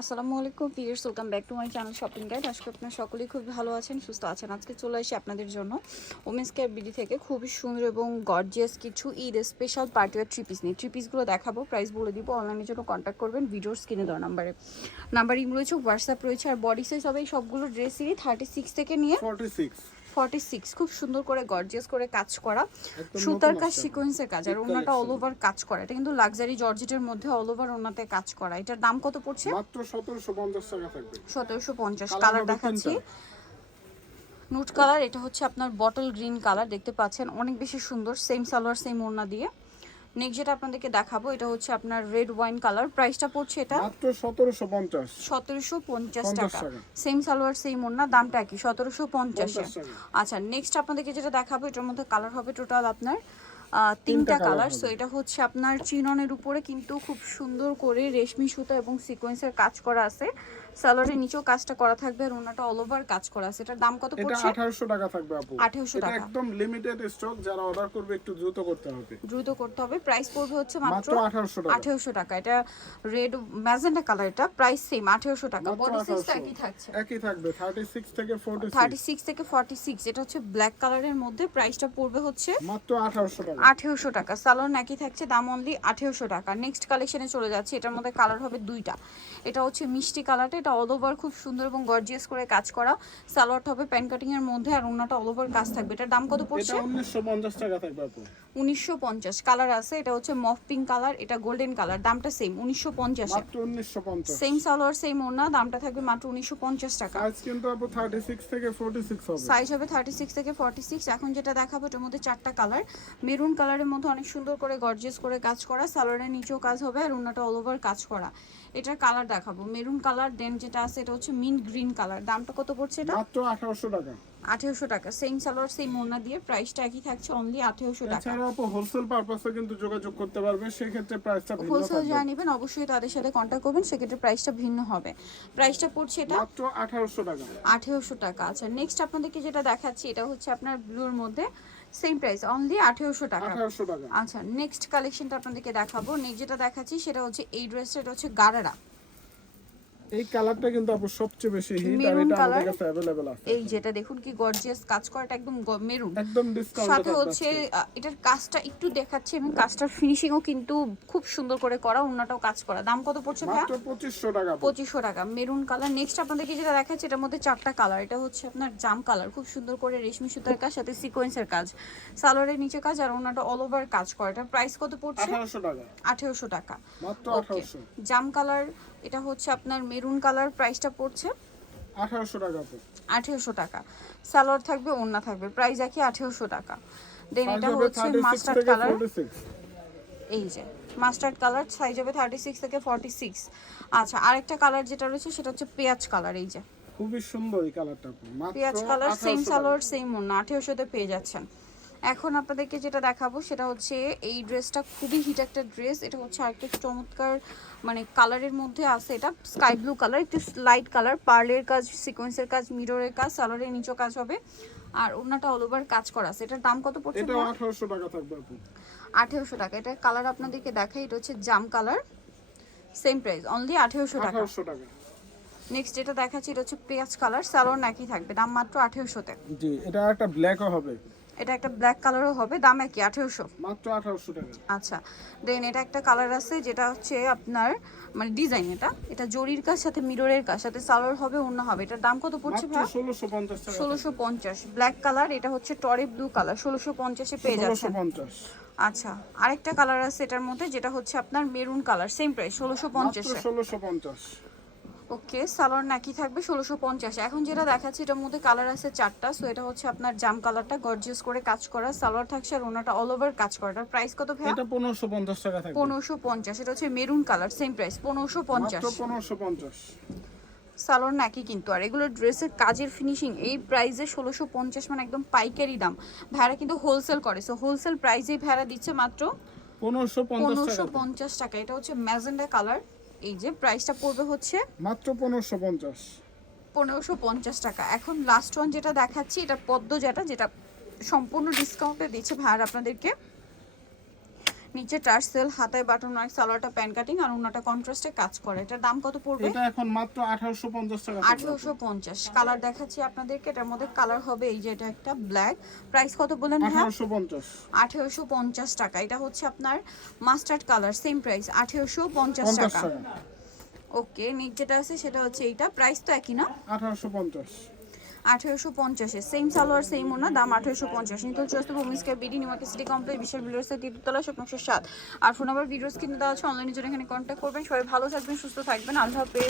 আসসালামু আলাইকুম viewers, welcome back to my channel shopping guide. আজকে আপনারা সকলেই খুব ভালো আছেন, সুস্থ আছেন। আজকে চলে আসি আপনাদের জন্য ওমেন্স কেয়ার বিডি থেকে খুবই সুন্দর এবং গর্জিয়াস কিছু Eid special party wear three piece নিয়ে থ্রি পিসগুলো দেখাবো, প্রাইস বলে দিব। অনলাইনের জন্য কন্ট্যাক্ট করবেন ভিডিওর স্ক্রিনে দেওয়া নাম্বারিং রয়েছে, হোয়াটসঅ্যাপ রয়েছে। আর বডি সাইজ হবে এই সবগুলো ড্রেসেরই 36 থেকে নিয়ে 46। খুব সুন্দর করে গর্জিয়াস করে কাজ করা, সুতার কাজ, সিকোয়েন্সের কাজ, আর ওনাটা অল ওভার কাজ করা। এটা কিন্তু লাক্সারি জর্জেটের মধ্যে অল ওভার ওনাতে কাজ করা। এটার দাম কত পড়ছে? মাত্র 1750 টাকা থাকবে। 1750। কালার দেখাচ্ছি নুট কালার, এটা হচ্ছে আপনার বটল গ্রিন কালার, দেখতে পাচ্ছেন অনেক বেশি সুন্দর। সেম সালোয়ার সেম ওড়না দিয়ে। নেক্সট যেটা আপনাদেরকে দেখাবো এটা হচ্ছে আপনার রেড ওয়াইন কালার, প্রাইসটা পড়ছে এটা মাত্র 1750 1750 টাকা। সেম সালোয়ার সেম ওড়না, দামটা কি 1750। আচ্ছা, নেক্সট আপনাদেরকে যেটা দেখাবো এটার মধ্যে কালার হবে টোটাল আপনার তিনটা কালার। সো এটা হচ্ছে আপনার চিননের উপরে কিন্তু খুব সুন্দর করে রেশমি সুতা এবং সিকোয়েন্সের কাজ করা আছে। সালোয়ারের নিচেও কাজটা করা থাকবে আর ওনাটা অল ওভার কাজ করা আছে। এটার দাম কত পড়ছে? এটা 1800 টাকা থাকবে আপু। 1800 টাকা। এটা একদম লিমিটেড স্টক, যারা অর্ডার করবে একটু দ্রুত করতে হবে। দ্রুত করতে হবে। প্রাইস পড়বে হচ্ছে মাত্র 1800 টাকা। 1800 টাকা। এটা রেড ম্যাজেন্টা কালার, এটা প্রাইস সেম 1800 টাকা। বডি সাইজটা একই থাকছে, একই থাকবে 36 থেকে 46। 36 থেকে 46। এটা হচ্ছে ব্ল্যাক কালারের মধ্যে, প্রাইসটা পড়বে হচ্ছে মাত্র 1800 টাকা। 1800 টাকা। সালোয়ার একই থাকছে, দাম অনলি 1800 টাকা। নেক্সট কালেকশনে চলে যাচ্ছে, এটার মধ্যে কালার হবে দুইটা। এটা হচ্ছে মিষ্টি কালারটা, এটা অল ওভার খুব সুন্দর এবং গর্জিয়াস করে কাজ করা। সালোয়ারটা হবে প্যান কাটিং এর মধ্যে আর ওনাটা অল ওভার কাজ থাকবে। এটার দাম কত পড়ছে? এটা 1950 টাকা থাকবে আপু। 1950। কালার আছে, এটা হচ্ছে মফ পিঙ্ক কালার, এটা গোল্ডেন কালার, দামটা সেম 1950 মাত্র 1950। সেম সালোয়ার সেম ওড়না, দামটা থাকবে মাত্র 1950 টাকা। সাইজ কিন্তু আপু 36 থেকে 46 হবে। সাইজ হবে 36 থেকে 46। এখন যেটা দেখাবো এটার মধ্যে চারটা কালার। মেরুন কালারের মধ্যে অনেক সুন্দর করে গর্জিয়াস করে কাজ করা, সালোয়ারের নিচেও কাজ হবে আর ওড়নাটা অল ওভার কাজ করা। এটার কালার দেখাবো মেরুন কালার, দেন যেটা আছে এটা হচ্ছে মিন্ট গ্রিন কালার। দামটা কত পড়ছে এটা? মাত্র 1800 টাকা। 1800 টাকা। সেম সালোয়ার সেম ওড়না দিয়ে প্রাইসটা একই থাকছে, অনলি 1800 টাকা। এছাড়া আপু হোলসেল পারপাসে কিন্তু যোগাযোগ করতে পারবে, সেই ক্ষেত্রে প্রাইসটা ভিন্ন হোলসেল থাকবে। যারা নেবেন অবশ্যই তাদের সাথে কন্ট্যাক্ট করবেন, সেক্ষেত্রে প্রাইসটা ভিন্ন হবে। প্রাইসটা পড়ছে এটা মাত্র 1800 টাকা। 1800 টাকা। আচ্ছা, নেক্সট আপনাদেরকে যেটা দেখাচ্ছি এটা হচ্ছে আপনার ব্লুর মধ্যে, সেম প্রাইস অনলি 1800 টাকা। 1800 টাকা। আচ্ছা, নেক্সট কালেকশনটা আপনাদেরকে দেখাবো। নেক্সট যেটা দেখাচ্ছি সেটা হচ্ছে এই ড্রেসটা, এটা হচ্ছে গারারা। এই কালারটা কিন্তু আপু সবচেয়ে বেশি হিট, আর মেরুন এটা কালার, আমাদের কাছে अवेलेबल আছে। এই যেটা দেখুন কি গর্জিয়াস কাজ করা, এটা একদম মেরুন, একদম ডিসকাউন্ট সাথে হচ্ছে এটার কাজটা একটু দেখাচ্ছি এবং কাজটার ফিনিশিংও কিন্তু খুব সুন্দর করে করা, ওন্নাটাও কাজ করা। দাম কত পড়ছে ভাই? মাত্র 2500 টাকা। 2500 টাকা। Maroon colour. নেক্সট আপনাদেরকে যেটা দেখাচ্ছি এটার মধ্যে চারটা কালার। এটা হচ্ছে আপনার জাম কালার, খুব সুন্দর করে রেশমি সুতার কাজ, সাথে সিকোয়েন্সের কাজ, সালোয়ারের নিচে কাজ আর ওন্নাটা অল ওভার কাজ করা। এটার প্রাইস কত পড়ছে? 1800 টাকা। 1800 টাকা। মাত্র ওকে, 1800। জাম কালার, এটা হচ্ছে আপনার মেরুন কালার, প্রাইসটা পড়ছে 1800 টাকা আপু। 1800 টাকা। সালোয়ার থাকবে, ওড়না থাকবে, প্রাইস একই 1800 টাকা। দেন এটা হচ্ছে মাস্টার্ড কালার, এই যে মাস্টার্ড কালার, সাইজ হবে 36 থেকে 46। আচ্ছা, আরেকটা কালার যেটা রয়েছে সেটা হচ্ছে পেঁয়াজ কালার, এই যে খুবই সুন্দর এই কালারটা আপু। মাত্র পেঁয়াজ কালার, সেম 1800 সালোয়ার সেম ওড়না, 1800 তে পেয়ে যাচ্ছেন। এখন আপনাদেরকে যেটা দেখাবো সেটা হচ্ছে এই ড্রেসটা খুবই হিট একটা ড্রেস। এটা হচ্ছে আরেকটা চমৎকার মানে কালারের মধ্যে আছে, এটা স্কাই ব্লু কালার, একটু লাইট কালার, পার্লের কাজ, সিকোয়েন্সের কাজ, মিররের কাজ, সালোয়ারের নিচেও কাজ হবে আর ওড়নাটা অল ওভার কাজ করা আছে। এটার দাম কত পড়ছে? এটা 1800 টাকা থাকবে আপু। 1800 টাকা। এটা কালার আপনাদেরকে দেখাই, এটা হচ্ছে জাম কালার, সেম প্রাইস অনলি 1800 টাকা। 1800 টাকা। নেক্সট যেটা দেখাচ্ছি এটা হচ্ছে পেঁয়াজ কালার, সালোয়ার একই থাকবে, দাম মাত্র 1800 তে। জি, এটা একটা ব্ল্যাকও হবে। এটা একটা ব্ল্যাক কালারও হবে, দাম একই 1800। মাত্র 1800 টাকা। আচ্ছা, দেন এটা একটা কালার আছে যেটা হচ্ছে আপনার মানে ডিজাইন, এটা জরির কাজ সাথে মিররের কাজ, সাথে সালোয়ার হবে, ওড়না হবে। এটার দাম কত পড়ছে মাত্র ভাই? 1650 টাকা। 1650। ব্ল্যাক কালার, এটা হচ্ছে টরে ব্লু কালার, 1650 এ পেয়ে যাচ্ছেন। 1650। আচ্ছা, আরেকটা কালার আছে এটার মধ্যে যেটা হচ্ছে আপনার মেরুন কালার, সেম প্রাইস 1650 মাত্র 1650। ওকে, সালোয়ার নাকি থাকবে 1650। এখন যেটা দেখাচ্ছি এটার মধ্যে কালার আছে চারটা। সো এটা হচ্ছে আপনার জাম কালারটা, গর্জিয়াস করে কাজ করা, সালোয়ার থাকছে আর ওনাটা অল ওভার কাজ করা। এটার প্রাইস কত ভাই? এটা 1550 টাকা থাকবে। 1550। এটা হচ্ছে মেরুন কালার, সেম প্রাইস 1550। মাত্র 1550। সালোয়ার নাকি কিন্তু, আর এগুলো ড্রেসের কাজের ফিনিশিং এই প্রাইসে 1650 মানে একদম পাইকারি দাম। ভাড়া কিন্তু হোলসেল করে, সো হোলসেল প্রাইসেই ভাড়া দিচ্ছে মাত্র 1550 টাকা। এটা হচ্ছে ম্যাজেন্ডা কালার, এই যে প্রাইসটা পড়বে হচ্ছে মাত্র 1550। 1550 টাকা। এখন লাস্ট ওয়ান যেটা দেখাচ্ছি এটা পদ্ম, যেটা সম্পূর্ণ ডিসকাউন্টে দিচ্ছে ভাড়া আপনাদেরকে। নিচে টার্সেল, হাতায় বাটন ওয়ার্ক, সালোয়ারটা প্যান কাটিং আর ওনাটা কন্ট্রাস্টে কাজ করে। এটার দাম কত পড়বে? এটা এখন মাত্র 1850 টাকা। 1850। কালার দেখাচ্ছি আপনাদেরকে, এটার মধ্যে কালার হবে এই যে এটা একটা ব্ল্যাক। প্রাইস কত বলেন ভাইয়া? 1850। 1850 টাকা। এটা হচ্ছে আপনার মাস্টার্ড কালার, সেম প্রাইস 1850 50 টাকা। টাকা। ওকে, নিচ যেটা আছে সেটা হচ্ছে এইটা, প্রাইস তো একই না? 1850। 1850 সেম সালোয়ার সেম ওনা, দাম 1850। নিতে হচ্ছে হোমস্কার BD, new market city complex, বিশাল বিল্ডার্সের দ্বিতীয়তলা, শপ নম্বর 7। আর ফোন নাম্বার ভিডিওস কিনে দেওয়া আছে, অনলাইনে জন্য এখানে কন্ট্যাক্ট করবেন। সবাই ভালো থাকবেন, সুস্থ থাকবেন, আল্লাহ হাফেজ।